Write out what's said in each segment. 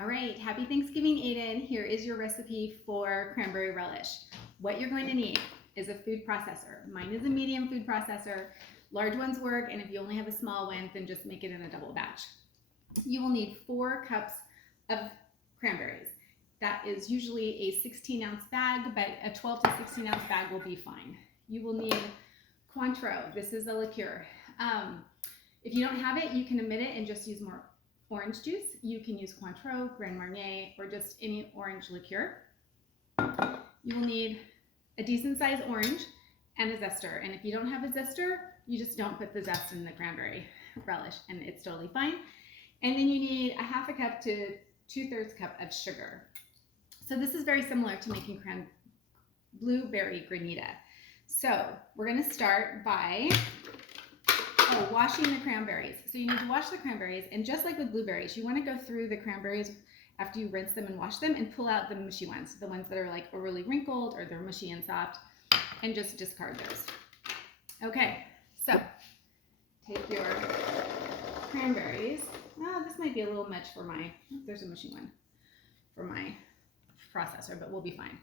All right, happy Thanksgiving, Aiden. Here is your recipe for cranberry relish. What you're going to need is a food processor. Mine is a medium food processor. Large ones work, and if you only have a small one, then just make it in a double batch. You will need 4 cups of cranberries. That is usually a 16-ounce bag, but a 12 to 16-ounce bag will be fine. You will need Cointreau. This is a liqueur. If you don't have it, you can omit it and just use more orange juice. You can use Cointreau, Marnier, or just any orange liqueur. You will need a decent sized orange and a zester. And if you don't have a zester, you just don't put the zest in the cranberry relish and it's totally fine. And then you need a half a cup to 2/3 cup of sugar. So this is very similar to making blueberry granita. So we're gonna start by washing the cranberries. So you need to wash the cranberries, and just like with blueberries, you want to go through the cranberries after you rinse them and wash them and pull out the mushy ones, the ones that are like really wrinkled or they're mushy and soft, and just discard those. Okay, so take your cranberries. Oh, this might be a little much for my, there's a mushy one for my processor, but we'll be fine.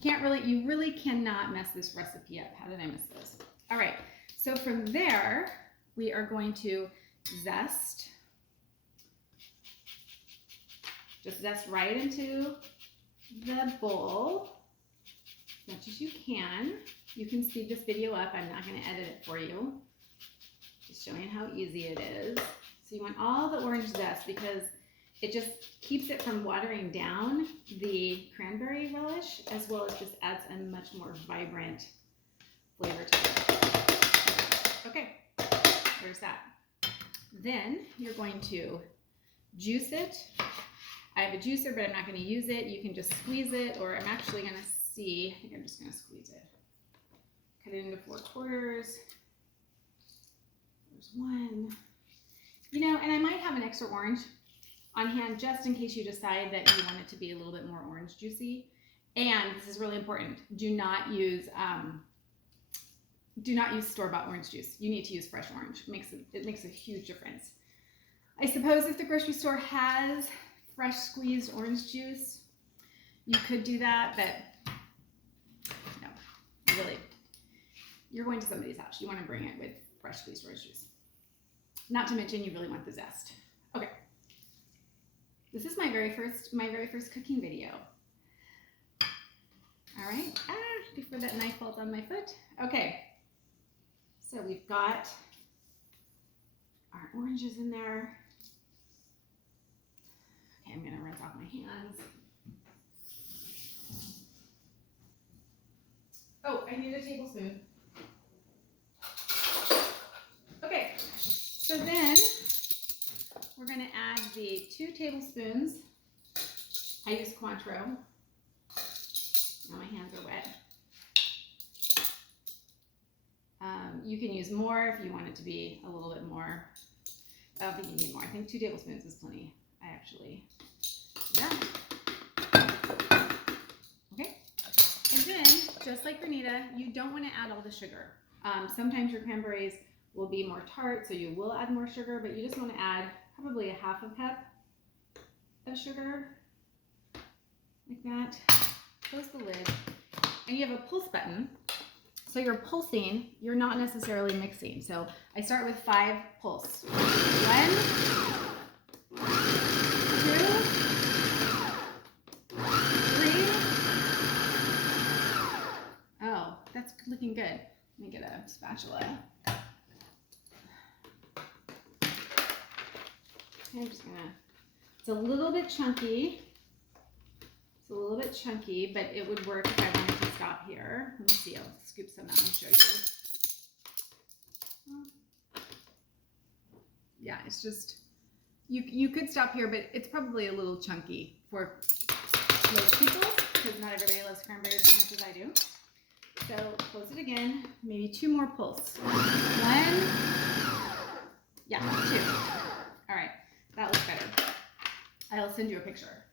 You really cannot mess this recipe up. How did I miss this? All right, so from there, we are going to zest. Just zest right into the bowl as much as you can. You can speed this video up. I'm not going to edit it for you. Just showing how easy it is. So you want all the orange zest because it just keeps it from watering down the cranberry relish, as well as just adds a much more vibrant flavor to it. Okay. There's that. Then you're going to juice it. I have a juicer, but I'm not going to use it. You can just squeeze it, or I'm actually going to see. I think I'm just going to squeeze it. Cut it into 4/4. There's one. You know, and I might have an extra orange on hand just in case you decide that you want it to be a little bit more orange juicy. And this is really important. Do not use store-bought orange juice. You need to use fresh orange. It makes a huge difference. I suppose if the grocery store has fresh squeezed orange juice, you could do that, but no, really. You're going to somebody's house. You want to bring it with fresh squeezed orange juice. Not to mention you really want the zest. Okay. This is my very first cooking video. All right. Before that knife falls on my foot. Okay. So we've got our oranges in there. Okay, I'm going to rinse off my hands. Oh, I need a tablespoon. Okay, so then we're going to add the 2 tablespoons. I use Cointreau. Now my hands are wet. You can use more if you want it to be a little bit more. I don't think you need more. I think 2 tablespoons is plenty. Yeah. Okay. And then, just like granita, you don't want to add all the sugar. Sometimes your cranberries will be more tart, so you will add more sugar, but you just want to add probably a half a cup of sugar, like that. Close the lid, and you have a pulse button. So you're pulsing, you're not necessarily mixing. So I start with 5 pulse. 1, 2, 3. Oh, that's looking good. Let me get a spatula. I'm just gonna, it's a little bit chunky. It's a little bit chunky, but it would work if I wanted to stop here. Let me see, I'll scoop some out and show you. Yeah, it's just, you could stop here, but it's probably a little chunky for most people because not everybody loves cranberries as much as I do. So close it again, maybe 2 more pulse. 1, yeah, 2. All right, that looks better. I'll send you a picture.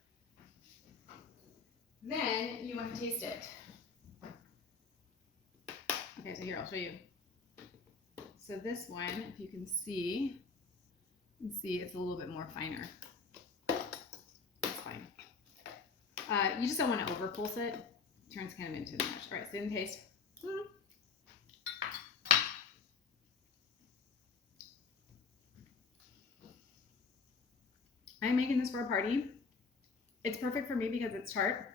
Then you want to taste it. Okay, so here, I'll show you. So this one, if you can see it's a little bit more finer. It's You just don't want to over pulse it. It turns kind of into the mash. All right, so in taste. I'm making this for a party. It's perfect for me because it's tart.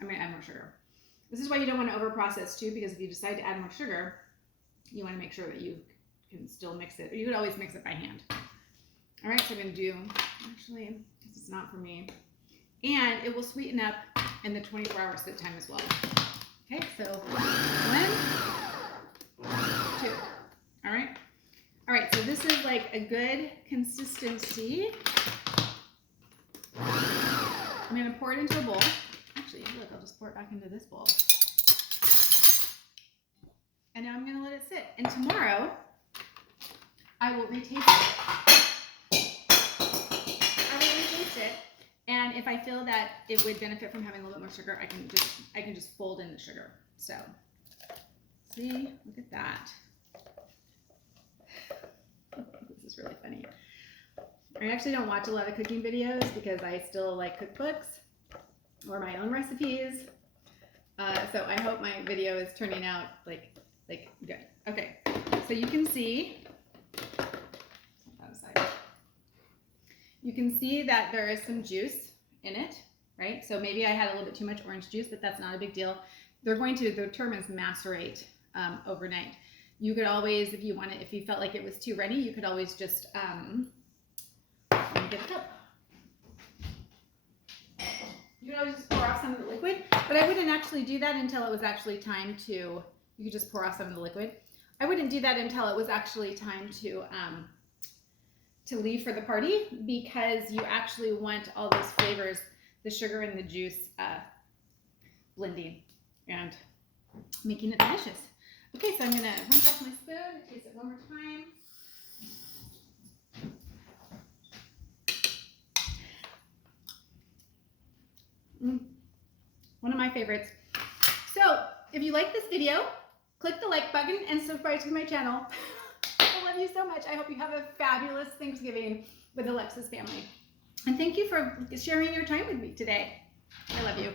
I'm gonna add more sugar. This is why you don't want to over process too, because if you decide to add more sugar, you want to make sure that you can still mix it, or you could always mix it by hand. All right, so I'm gonna do, actually, this is not for me. And it will sweeten up in the 24-hour sit time as well. Okay, so 1, 2. All right. All right, so this is like a good consistency. I'm gonna pour it into a bowl. Actually, look, I'll just pour it back into this bowl. And now I'm gonna let it sit. And tomorrow, I will retaste it. And if I feel that it would benefit from having a little bit more sugar, I can just fold in the sugar. So, see, look at that. This is really funny. I actually don't watch a lot of cooking videos because I still like cookbooks or my own recipes. So I hope my video is turning out like good. Okay, so you can see, you can see that there is some juice in it, right? So maybe I had a little bit too much orange juice, but that's not a big deal. The term is macerate overnight. You could always, if you felt like it was too runny, you could always just let me get a cup. You could always just pour off some of the liquid, but I wouldn't actually do that until it was actually time to, you could just pour off some of the liquid. I wouldn't do that until it was actually time to leave for the party, because you actually want all those flavors, the sugar and the juice, blending and making it delicious. Okay, so I'm gonna rinse off my spoon, taste it one more time. One of my favorites. So if you like this video, click the like button and subscribe to my channel. I love you so much. I hope you have a fabulous Thanksgiving with Alexa's family. And thank you for sharing your time with me today. I love you.